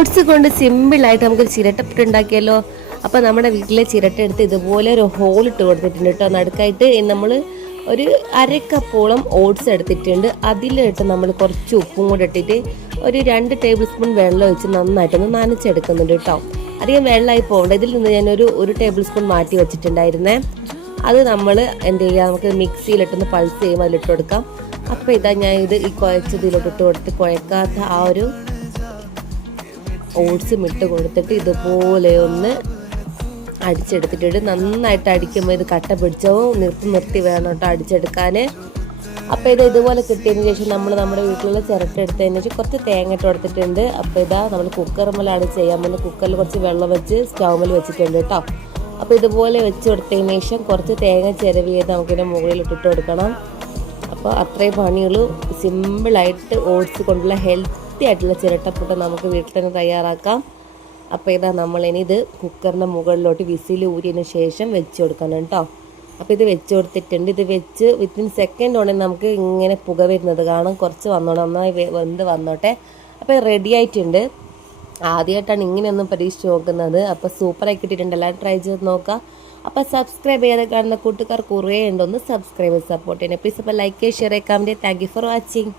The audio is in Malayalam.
ഓട്സ് കൊണ്ട് സിമ്പിളായിട്ട് നമുക്കൊരു ചിരട്ടപ്പുട്ട് ഉണ്ടാക്കിയല്ലോ. അപ്പോൾ നമ്മുടെ വീട്ടിലെ ചിരട്ട എടുത്ത് ഇതുപോലെ ഒരു ഹോൾ ഇട്ട് കൊടുത്തിട്ടുണ്ട് കേട്ടോ. നടുക്കായിട്ട് നമ്മൾ ഒരു അരക്കപ്പോളം ഓട്സ് എടുത്തിട്ടുണ്ട്. അതിലിട്ട് നമ്മൾ കുറച്ച് ഉപ്പും കൂടെ ഇട്ടിട്ട് ഒരു 2 ടേബിൾ സ്പൂൺ വെള്ളം ഒഴിച്ച് നന്നായിട്ടൊന്ന് നനച്ചെടുക്കുന്നുണ്ട് കേട്ടോ. അധികം വെള്ളമായി പോകണ്ട. ഇതിൽ നിന്ന് ഞാനൊരു 1 ടേബിൾ സ്പൂൺ മാറ്റി വെച്ചിട്ടുണ്ടായിരുന്നേ. അത് നമ്മൾ എന്ത് ചെയ്യുക, നമുക്ക് മിക്സിയിലിട്ടൊന്ന് പൾസ് ചെയ്യുമ്പോൾ അതിലിട്ട് കൊടുക്കാം. അപ്പോൾ ഇതാ ഞാൻ ഈ കുഴച്ചതിലോട്ട് ഇട്ട് കൊടുത്ത് കുഴക്കാത്ത ആ ഒരു ഓട്സും ഇട്ട് കൊടുത്തിട്ട് ഇതുപോലെ ഒന്ന് അടിച്ചെടുത്തിട്ട് നന്നായിട്ട് അടിക്കുമ്പോൾ ഇത് കട്ട പിടിച്ചോ നിർത്തി വേണം കേട്ടോ അടിച്ചെടുക്കാൻ. അപ്പോൾ ഇത് ഇതുപോലെ കിട്ടിയതിന് ശേഷം നമ്മൾ നമ്മുടെ വീട്ടിലുള്ള ചിരട്ട എടുത്തതിന് ശേഷം കുറച്ച് തേങ്ങ ഇട്ട് കൊടുത്തിട്ടുണ്ട്. അപ്പോൾ ഇതാ നമ്മൾ കുക്കറുമ്മലാണ് ചെയ്യാൻ പോകുന്നത്. കുക്കറിൽ കുറച്ച് വെള്ളം വെച്ച് സ്റ്റൗമിൽ വെച്ചിട്ടുണ്ട് കേട്ടോ. അപ്പോൾ ഇതുപോലെ വെച്ച് കൊടുത്തതിന് ശേഷം കുറച്ച് തേങ്ങ ചിരവിയത് നമുക്കിതിൻ്റെ മുകളിൽ ഇട്ടിട്ട് കൊടുക്കണം. അപ്പോൾ അത്രയും പണിയുള്ളൂ. സിമ്പിളായിട്ട് ഓട്സ് കൊണ്ടുള്ള ഹെൽത്തി ആയിട്ടുള്ള ചിരട്ടപ്പുട്ട് നമുക്ക് വീട്ടിൽ തന്നെ തയ്യാറാക്കാം. അപ്പോൾ ഇതാ നമ്മളിനി ഇത് കുക്കറിൻ്റെ മുകളിലോട്ട് വിസിൽ ഊരിയതിന് ശേഷം വെച്ച് കൊടുക്കണം കേട്ടോ. അപ്പോൾ ഇത് വെച്ച് കൊടുത്തിട്ടുണ്ട്. ഇത് വെച്ച് വിത്തിൻ സെക്കൻഡ് ഉണ്ടെങ്കിൽ നമുക്ക് ഇങ്ങനെ പുക വരുന്നത് കാണാം. കുറച്ച് വന്നോണം, നന്നായി വെന്ത് വന്നോട്ടെ. അപ്പോൾ റെഡി ആയിട്ടുണ്ട്. ആദ്യമായിട്ടാണ് ഇങ്ങനെയൊന്നും പരീക്ഷിച്ച് നോക്കുന്നത്. അപ്പോൾ സൂപ്പറായി കിട്ടിയിട്ടുണ്ട്. എല്ലാവരും ട്രൈ ചെയ്ത് നോക്കാം. അപ്പോൾ സബ്സ്ക്രൈബ് ചെയ്ത് കാണുന്ന കൂട്ടുകാർ കുറേ ഉണ്ടൊന്ന് സബ്സ്ക്രൈബ് സപ്പോർട്ട് ചെയ്യണം പ്ലീസ്. അപ്പോൾ like share comment. Thank you for watching.